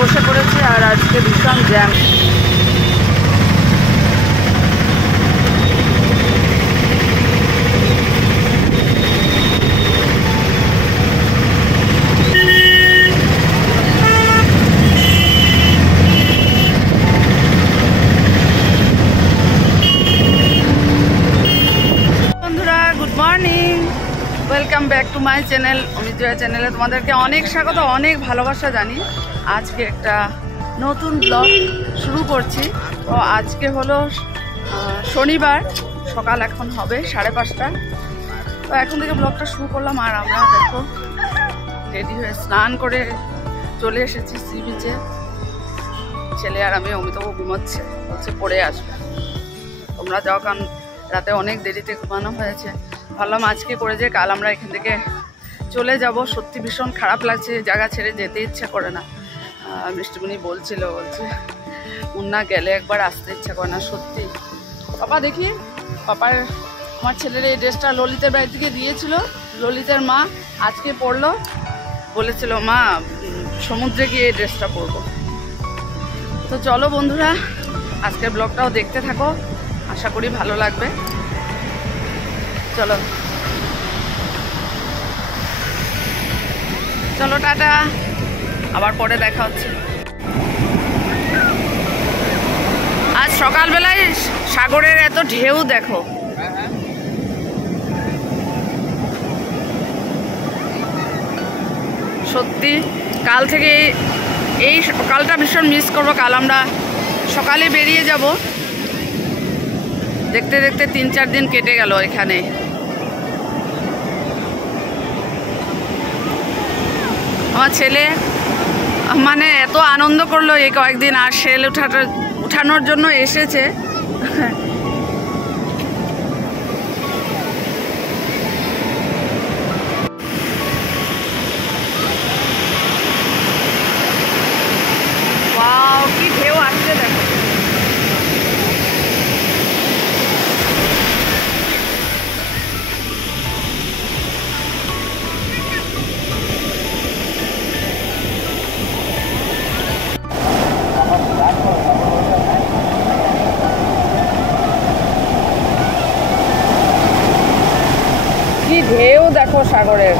বসে পড়েছি আর আজকে ভীষণ jam. Welcome back to my channel Amit Jaya চ্যানেলে তোমাদেরকে অনেক স্বাগত, অনেক ভালোবাসা জানি। আজকে একটা নতুন ব্লগ শুরু করছি। তো আজকে হলো শনিবার, সকাল এখন হবে 5:30। তো এখন থেকে ব্লগটা শুরু করলাম। আর আমরা দেখো রেডি হয়ে স্নান করে চলে এসেছি সি বিচে। ছেলে আর আমি, অমিতবাবু ঘুমাচ্ছে, বলছে পড়ে আসবে, তোমরা যাও, কারণ রাতে অনেক দেরিতে ঘুমানো হয়েছে। ভাবলাম আজকে করে যে কাল আমরা এখান থেকে চলে যাব। সত্যি ভীষণ খারাপ লাগছে, জায়গা ছেড়ে যেতে ইচ্ছা করে না। মিষ্টিমণি বলছে মুন্না গেলে একবার আসতে ইচ্ছা করে না সত্যি। পাপা দেখি, পাপার আমার ছেলের এই ড্রেসটা ললিতের বাড়ি থেকে দিয়েছিল, ললিতের মা আজকে পরলো, বলেছিল মা সমুদ্রে গিয়ে এই ড্রেসটা পরবো। তো চলো বন্ধুরা, আজকের ব্লগটাও দেখতে থাকো, আশা করি ভালো লাগবে। চলো চলো টাটা, আবার পরে দেখা হচ্ছে। আজ সকালবেলায় সাগরের এত ঢেউ দেখো, সত্যি কাল থেকে এই সকালটা ভীষণ মিস করবো। কাল আমরা সকালে বেরিয়ে যাব, দেখতে দেখতে 3-4 দিন কেটে গেল এখানে। আমার ছেলে মানে এত আনন্দ করলো এই কয়েকদিন, আর শেল উঠানোর জন্য এসেছে। ওয়াও, কি ঢেউ আসছে দেখো। কি ঢেউ দেখো সাগরের।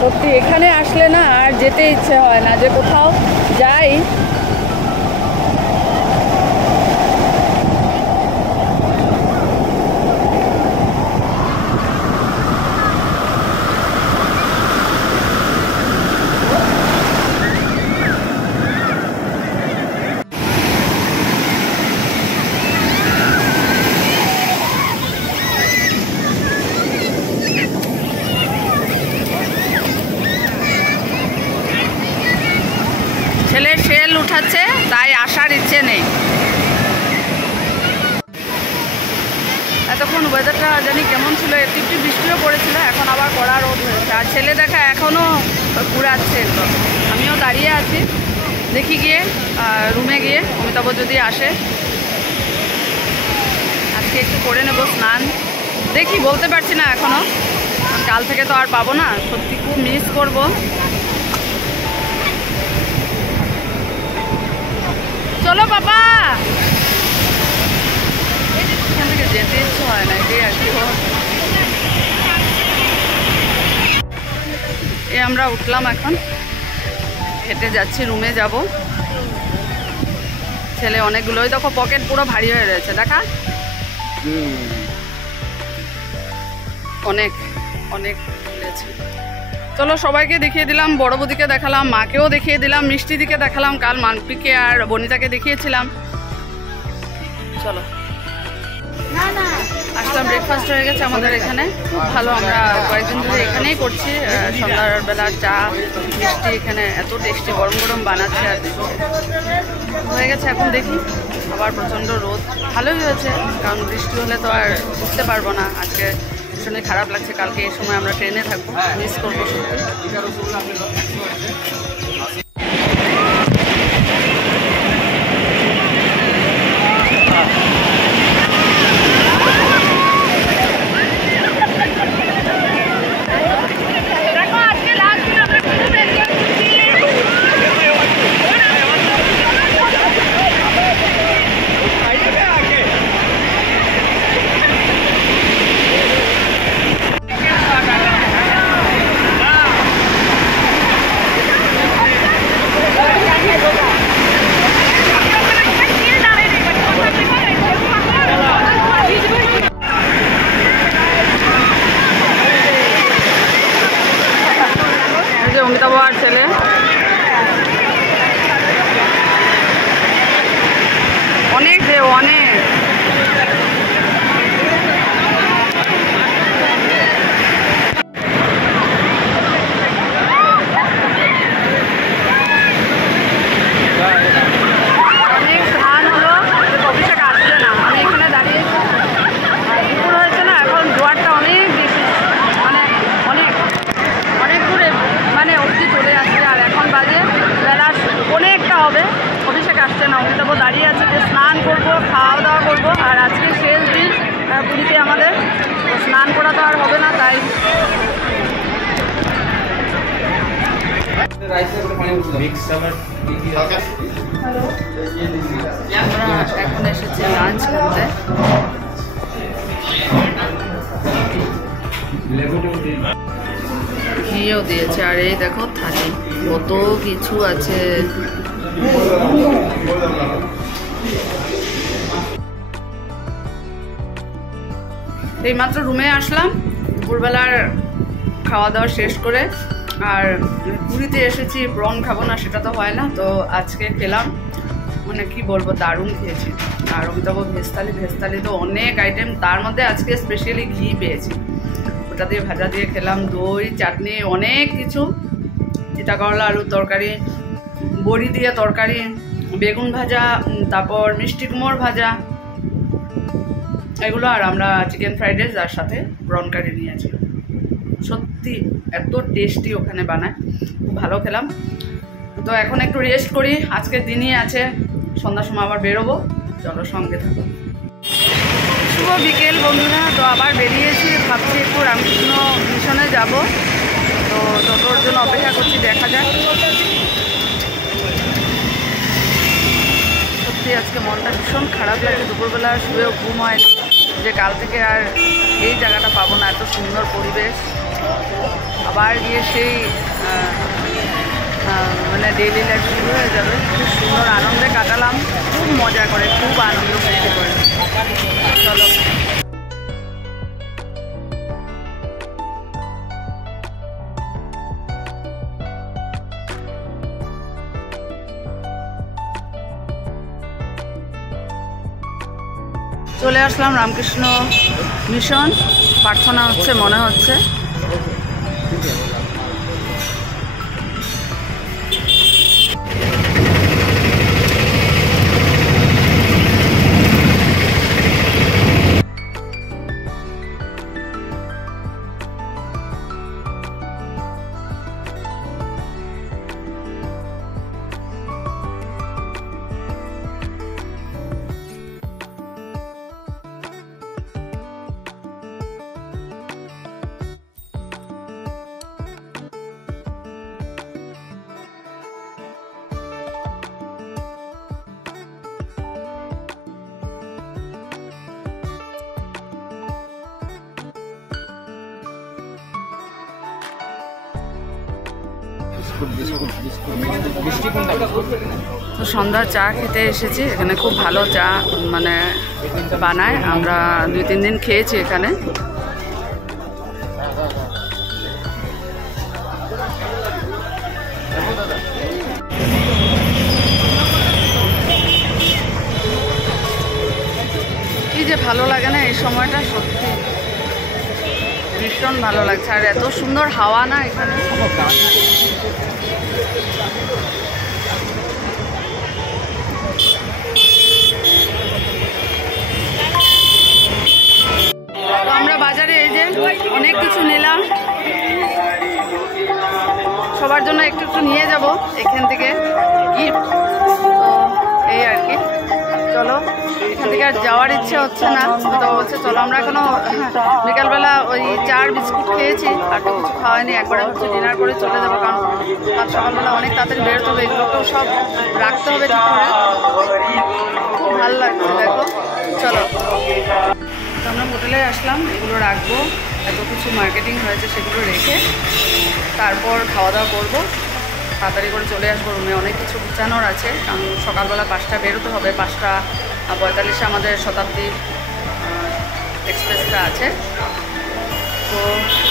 সত্যি এখানে আসলে না আর যেতে ইচ্ছে হয় না, যে কোথাও যাই। ছেলে শেল উঠাচ্ছে, তাই আসার ইচ্ছে নেই। এতক্ষণ ওয়েদারটা জানি কেমন ছিল, একটু বৃষ্টিও পড়েছিল, এখন আবার কড়া রোদ হয়েছে। আর ছেলে দেখা এখনও ঘুরাচ্ছে, আমিও দাঁড়িয়ে আছি। দেখি গিয়ে রুমে গিয়ে অমিতাভ যদি আসে, আজকে একটু করে নেবো স্নান। দেখি, বলতে পারছি না এখনও, কাল থেকে তো আর পাবো না। সত্যি খুব মিস করবো। চলো পাপা, এখান থেকে যেতে ইচ্ছে হয় না, এটাই আর কি। আমরা উঠলাম, এখন হেঁটে যাচ্ছি, রুমে যাব। ছেলে অনেকগুলোই দেখো, পকেট পুরো ভারী হয়ে রয়েছে, দেখা অনেক অনেক খুলেছে। চলো সবাইকে দেখিয়ে দিলাম, বড় বৌদিকে দেখালাম, মাকেও দেখিয়ে দিলাম, মিষ্টিদিকে দেখালাম, কাল মানপিকে আর বনিতাকে দেখিয়েছিলাম। চলো আসলাম, ব্রেকফাস্ট হয়ে গেছে আমাদের এখানে, খুব ভালো। আমরা কয়েকদিন ধরে এখানেই করছি, সন্ধ্যাবেলা চা মিষ্টি এখানে এত টেস্টি গরম গরম বানাচ্ছে। আর হয়ে গেছে, এখন দেখি আবার প্রচণ্ড রোদ। ভালোই হয়েছে, কারণ বৃষ্টি হলে তো আর বুঝতে পারবো না। আজকে ভীষণই খারাপ লাগছে, কালকে এই সময় আমরা ট্রেনে থাকবো, মিস করবো সত্যি। অমিতাভ আর ছেলে। অনেক রে অনেক। অমিতাভ দাঁড়িয়ে আছে, যে স্নান করবো, খাওয়া দাওয়া করবো। আর আজকে শেষ দিন পুরীতে আমাদের, স্নান করা তো আর হবে না, তাই আমরা এখন এসেছি লাঞ্চ করতে। ঘিও দিয়েছে, আর এই দেখো থালি, কত কিছু আছে। এইমাত্র রুমে আসলাম দুপুরবেলার খাওয়া দাওয়া শেষ করে। আর পুরীতে এসেছি, প্রন খাবো না সেটা তো হয় না, তো আজকে খেলাম, মানে কি বলবো, দারুণ খেয়েছি। আর অমিতাভ ভেজ থালি তো অনেক আইটেম, তার মধ্যে আজকে স্পেশালি ঘি পেয়েছি, ওটা দিয়ে ভাজা দিয়ে খেলাম, দই চাটনি অনেক কিছু, চিটা করলা আলুর তরকারি, বড়ি দিয়ে তরকারি, বেগুন ভাজা, তারপর মিষ্টি কুমড় ভাজা, এগুলো। আর আমরা চিকেন ফ্রাইড রাইস আর সাথে প্রন কারি নিয়েছি। সত্যি এত টেস্টি ওখানে বানায়, খুব ভালো খেলাম। তো এখন একটু রেস্ট করি, আজকের দিনই আছে, সন্ধ্যার সময় আবার বেরোবো, চলো সঙ্গে থাকো। শুভ বিকেল বন্ধুরা, তো আবার বেরিয়েছি, ভাবছি একটু রামকৃষ্ণ মিশনে যাব, তো টোটোর জন্য অপেক্ষা করছি, দেখা যাক। সত্যি আজকে মনটা ভীষণ খারাপ লাগে, দুপুরবেলা শুয়েও ঘুম হয়, যে কাল থেকে আর এই জায়গাটা পাবো না, এত সুন্দর পরিবেশ। আবার গিয়ে সেই মানে ডেইলি লাইফ শুরু হয়ে যাবে। খুব সুন্দর আনন্দে কাটালাম, খুব মজা করে, খুব আনন্দ ফুর্তি করে। চলো চলে আসলাম রামকৃষ্ণ মিশন, প্রার্থনা হচ্ছে মনে হচ্ছে। তো সন্ধ্যার চা খেতে এসেছি, এখানে খুব ভালো চা মানে বানায়, আমরা 2-3 দিন খেয়েছি এখানে। কি যে ভালো লাগে না এই সময়টা, সত্যি ভীষণ ভালো লাগছে। আর এত সুন্দর হাওয়া না এখানে। তো আমরা বাজারে এই যে অনেক কিছু নিলাম, সবার জন্য একটু একটু নিয়ে যাব এখান থেকে গিফট, তো এই আর কি। চলো, এখান থেকে আর যাওয়ার ইচ্ছে হচ্ছে না, তো বলছে চলো আমরা এখনো বিকালবেলা ওই চার বিস্কুট খেয়েছি, আর তো কিছু খাওয়াইনি, একবারে হচ্ছে ডিনার করে চলে যাবো, কারণ আজ সকালবেলা অনেক তাড়াতাড়ি বেরোতে হবে, এগুলোকেও সব রাখতে হবে ঠিক করে। খুব ভালো লাগছে দেখো। চলো, তো আমরা হোটেলে আসলাম, এগুলো রাখবো, এত কিছু মার্কেটিং হয়েছে সেগুলো রেখে তারপর খাওয়া দাওয়া করবো, তাড়াতাড়ি করে চলে আসবো রুমে। অনেক কিছু গুছানোর আছে, কারণ সকালবেলা 5টা বেরোতে হবে, 5:45 আমাদের শতাব্দী এক্সপ্রেসটা আছে। তো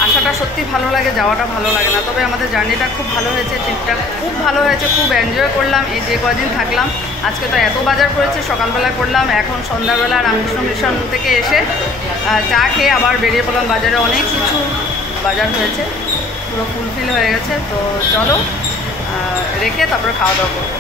আসাটা সত্যি ভালো লাগে, যাওয়াটা ভালো লাগে না। তবে আমাদের জার্নিটা খুব ভালো হয়েছে, ট্রিপটা খুব ভালো হয়েছে, খুব এনজয় করলাম এই যে কদিন থাকলাম। আজকে তো এত বাজার করেছি, সকালবেলা করলাম, এখন সন্ধ্যাবেলা রামকৃষ্ণ মিশন থেকে এসে চা খেয়ে আবার বেরিয়ে পড়লাম বাজারে। অনেক কিছু বাজার হয়েছে, পুরো ফুলফিল হয়ে গেছে। তো চলো রেখে তারপরে খাওয়া দাওয়া করবো।